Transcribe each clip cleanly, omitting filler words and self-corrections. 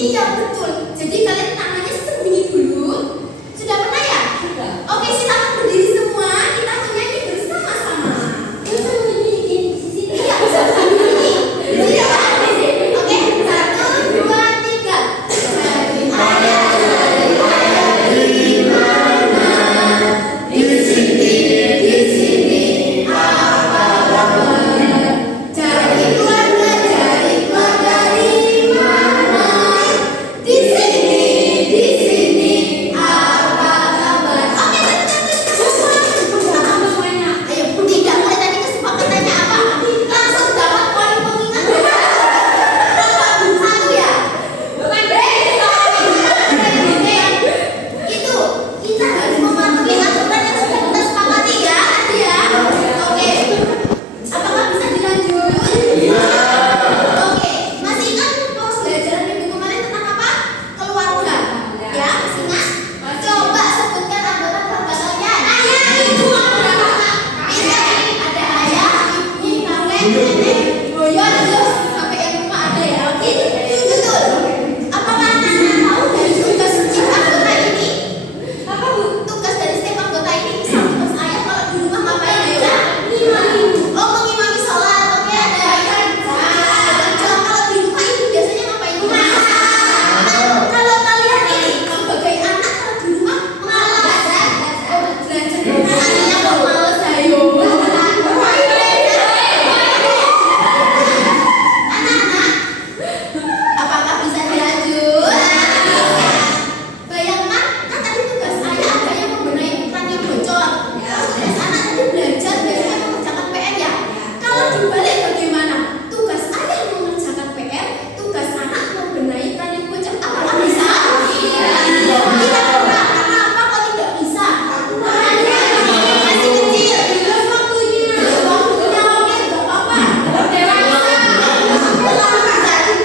Iya betul. Jadi kalian tangannya sembunyi dulu. Sudah pernah ya? Sudah. Oke, silakan berdiri semua. Kita menyanyi bersama-sama. Bisa berdiri di sini. Iya, bisa berdiri di sini. Di sini ya? Oke, 1, 2, 3. Dari ayah di mana? Di sini apa kabar? Cari keluarga di mana? Di sini apa kabar? Oke, semua semuanya. Ayo, tidak mulai tadi kesepakatannya apa? Langsung dapat poin pengingat. Satu ya. Itu kita harus mematuhi aturan yang sudah kita sepakati ya, Adi ya. Oke. Apakah bisa dilanjut? Oke, masih ingat pembelajaran minggu kemarin tentang apa? Keluarga. Ya, masih ingat? Coba sebutkan anggota keluarga kalian. Ayah, ibu, ada ayah, ibu, kakek, nenek, boyon, terus sampai yang rumah ada ya. Oke, betul. Apakah anak-anak tahu dari tugas setiap anggota ini? Apa bu? Tugas dari setiap anggota ini bisa tugas ayah kalau di rumah ngapain? Ayo. Oh, mengimami sholat. Oke, ada ayah. Kalau di rumah itu biasanya ngapain? Kalau kalian ini sebagai anak kalau di rumah belajar. Artinya kok males ayo. Anak-anak, apakah bisa dilanjut? Bayangkan, kan tadi tugas ayah ada yang membenahi ukuran yang bocor. Tugas anak tadi belajar biasanya mengerjakan PR ya. Kalau dibalik bagaimana? Tugas ayah mengerjakan PR, tugas anak membenahi ukuran yang bocor. Apakah bisa? Tidak. Kenapa kok tidak bisa? Masih kecil. Belum waktunya. Waktunya oke, nggak apa-apa.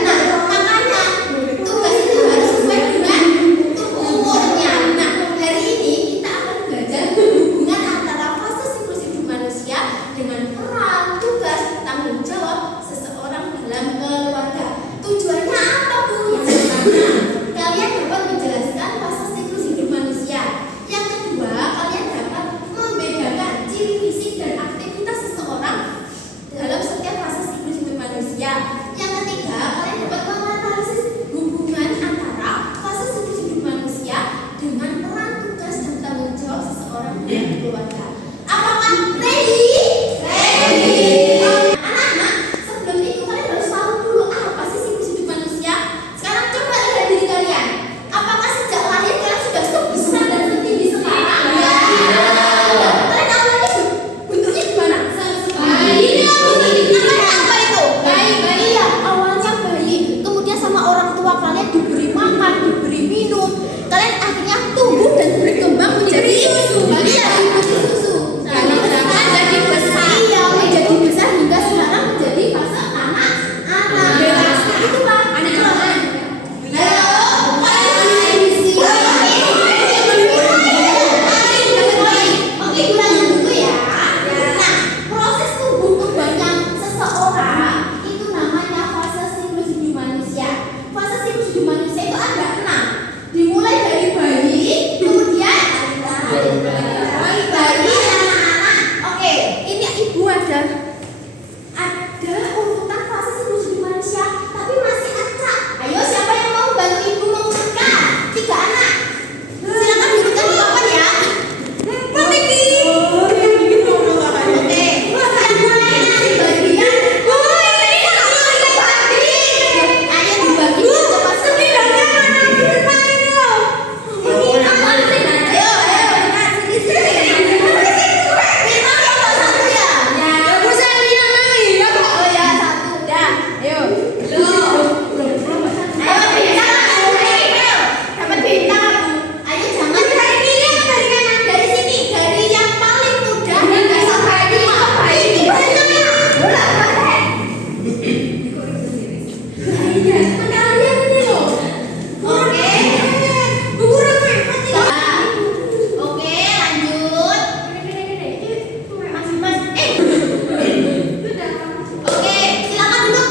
Nah, makanya tugas itu harus sesuai dengan umurnya. Nah, hari ini kita akan belajar hubungan antara fase siklus hidup manusia dengan peran, tugas, tanggung jawab seseorang dalam keluarga. Tujuannya apa bu? Yang pertama, kalian dapat menjelaskan fase siklus hidup manusia. Yang kedua, kalian dapat membedakan ciri fisik dan aktivitas seseorang dalam setiap fase siklus hidup manusia. Yang ketiga, kalian dapat menganalisis hubungan antara fase siklus hidup manusia dengan peran, tugas, dan tanggung jawab seseorang dalam keluarga. Apakah ready? Anak-anak, sebelum itu kalian harus tahu dulu apa sih siklus hidup manusia. Sekarang coba lihat diri kalian. Apakah sejak lahir kalian sudah sebesar dan setinggi sekarang? Kalian awalnya bentuknya gimana? Ini namanya apa itu? Bayi. Ya, awalnya bayi. Kemudian sama orang tua kalian diberi makan, diberi minum. Kalian akhirnya tumbuh dan berkembang menjadi susu. Iya, diberi susu. Kadang-kadang jadi besar. Iya, menjadi besar hingga sekarang menjadi fase anak-anak. Itulah anak-anak. Oke, ulangan dulu ya. Nah, proses tumbuh kembangnya seseorang itu namanya fase siklus hidup manusia. Fase siklus hidup manusia itu ada 6. Dimulai dari bayi, kemudian bayi anak-anak. Oke, ini ibu ada urutan fase siklus hidup manusia, tapi masih acak. Ayo, siapa yang mau bantu ibu mengurutkan 3 anak? Silakan dudukkan di papan ya. Oke, yang mulai dari bagian. Ayo dibagi ke fase. Oke, silakan duduk.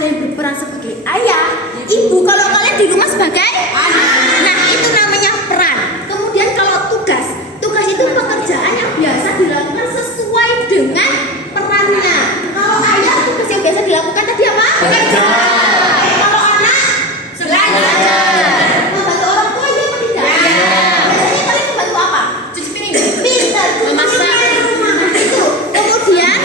ada yang berperan sebagai ayah, ibu. Kalau kalian di rumah sebagai anak. Nah, itu namanya peran. Kemudian kalau tugas itu pekerjaan yang biasa dilakukan sesuai dengan perannya. Kalau ayah, tugas yang biasa dilakukan tadi apa? Bekerja. Kalau anak, belajar. Membantu orang tua ya apa tidak? Biasanya kalian membantu apa? Cuci piring. Pintar. Memasak. Itu. Kemudian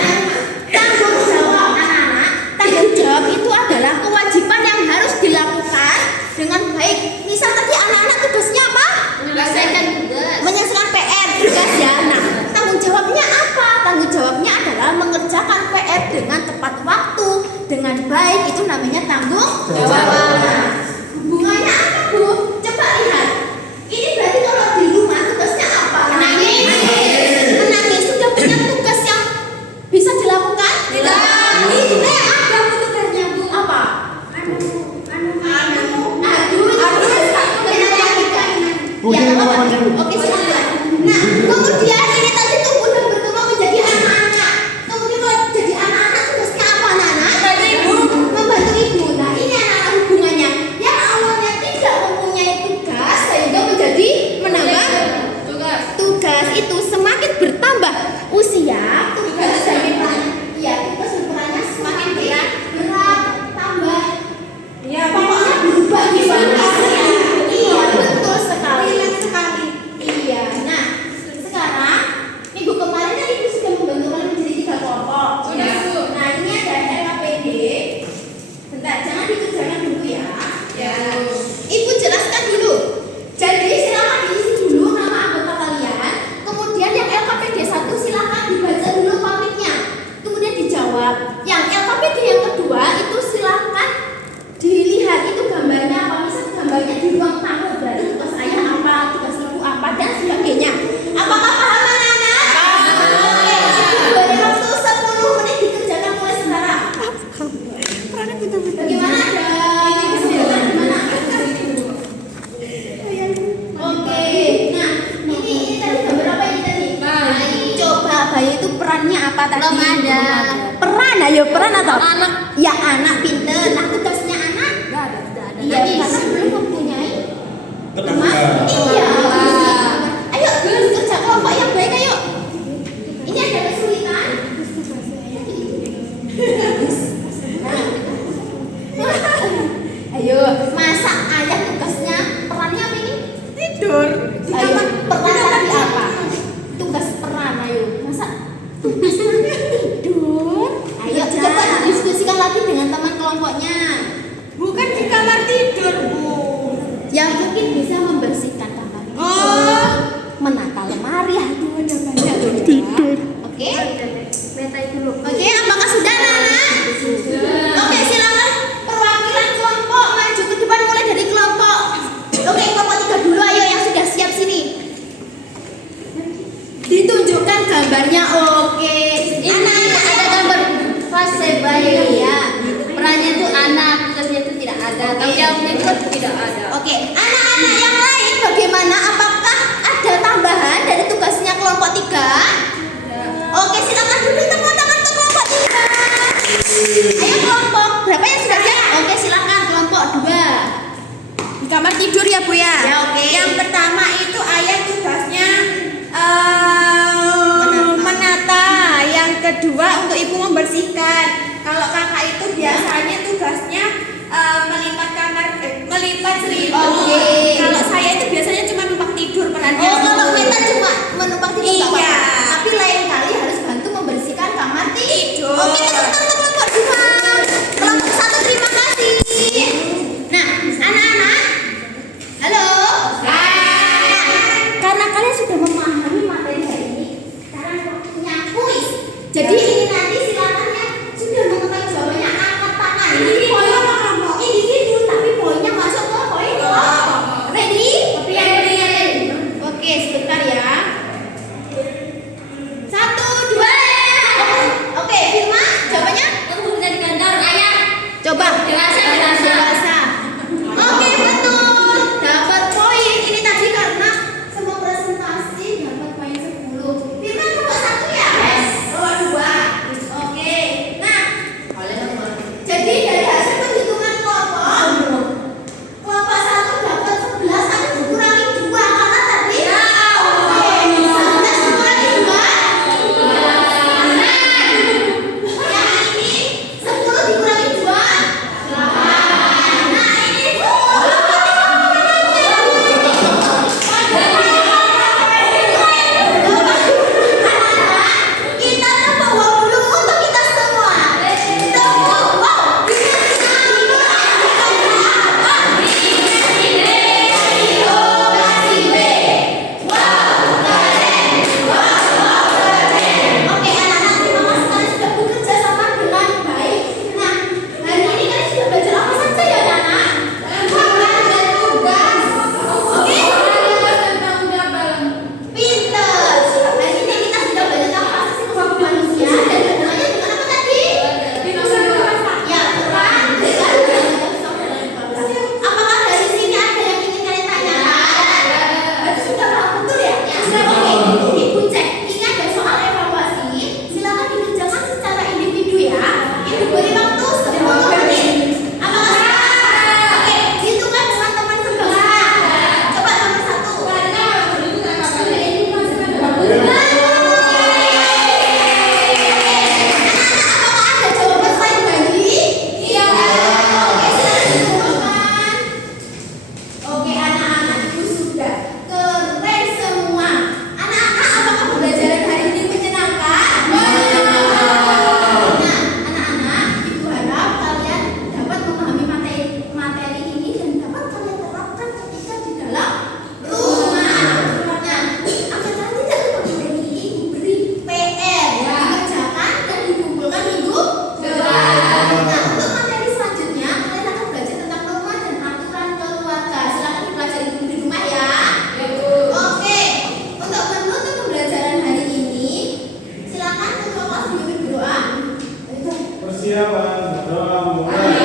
tanggung jawab anak-anak. Tanggung jawab itu adalah kewajiban yang harus dilakukan dengan baik. Misal tadi anak-anak tugasnya apa? Menyelesaikan tugas. Menyelesaikan PR tugas ya. Nah, tanggung jawabnya apa? Tanggung jawabnya adalah mengerjakan PR dengan tepat waktu, dengan baik. Itu namanya tanggung jawab. Nah, hubungannya apa, Bu? Coba lihat. Ini berarti kalau di rumah tugasnya apa? Menangis. Menangis sudah punya tugas yang bisa dilakukan? Tidak. Ini ada tugasnya, Bu. Apa? Oke, silakan. Nah, kemudian ini tadi tuh udah berkembang menjadi anak-anak. Kemudian kalau jadi anak-anak tugasnya apa, anak-anak? Membantu ibu. Nah, ini anak-anak hubungannya. Yang awalnya tidak mempunyai tugas sehingga menjadi menambah tugas itu semakin bertambah usia, tugas dari tugas berperannya semakin berat tambah. Ya, pokoknya berubah gimana? Iya, betul sekali. Iya. Nah, sekarang minggu kemarin kan ibu sudah membantu kalian menjadi 3 kelompok. Sudah, Bu. Nah, ini ada LKPD. Bentar, jangan dikerjakan dulu ya. Ya. Ibu jelaskan dulu. Jadi silakan diisi dulu nama anggota kalian. Kemudian yang LKPD 1 silakan dibaca dulu pamitnya. Kemudian dijawab. Yang LKPD yang kedua itu silakan dilihat itu gambarnya apa. Misal gambarnya di ruang tamu, berarti tugas ayah apa, tugas ibu apa, dan sebagainya. Apakah paham, anak-anak? Oke, boleh waktu 10 menit dikerjakan mulai sekarang. Bagaimana ada? Gimana? Oke, nah ini tadi gambar apa ini tadi? Bayi. Coba bayi itu perannya apa tadi? Belum ada. Peran, ayo peran atau? Anak. Ya anak pinter. Nah tugasnya anak? Gak ada. Iya, karena belum mempunyai teman. Iya. Ayo kerja kelompok yang baik, ayo. Ini ada kesulitan. Ayo, masa ayah tugasnya perannya apa ini? Tidur. Ayo, peran tadi apa? Tugas peran, ayo. Masa tugas perannya tidur? Ayo, coba diskusikan lagi dengan teman kelompoknya. Bukan di kamar tidur, Bu. Yang mungkin bisa membersihkan kamar. Oh, Menata lemari, aduh ada banyak loh. Tidur. Oke? Oke, apakah sudah, anak-anak? Oke, silakan perwakilan kelompok maju ke depan mulai dari kelompok. Oke, kelompok 3 dulu, ayo yang sudah siap sini. Ditunjukkan gambarnya. Oke. Anak-anak ada gambar fase bayi ya. Perannya itu anak, tugasnya itu tidak ada. Tapi yang itu tidak ada. Oke, anak-anak yang lain bagaimana? Apakah ada tambahan dari tugasnya kelompok 3? Oke, silakan dulu tepuk tangan untuk kelompok 3. Ayo kelompok, berapa yang sudah siap? Oke, silakan kelompok 2. di kamar tidur ya, Bu ya. Ya, oke. Yang pertama itu ayah tugasnya menata. Yang kedua untuk ibu membersihkan. Kalau kakak itu biasanya tugasnya melipat selimut. Oke. Kalau saya itu biasanya cuma numpang tidur perannya. Oh, kalau kita cuma menumpang tidur nggak Iya. apa-apa. Tapi lain kali harus bantu membersihkan kamar Tidur. Oke, teman-teman kelompok 2. Kelompok 1 terima kasih. Nah, anak-anak. Halo. Nah, karena kalian sudah memahami materi hari ini, sekarang waktunya kuis. Jadi ini nanti silakan ya sudah mengetahui jawabannya angkat tangan. Ini poin individu tapi poinnya masuk ke poin kelompok. persiapan berdoa mulai.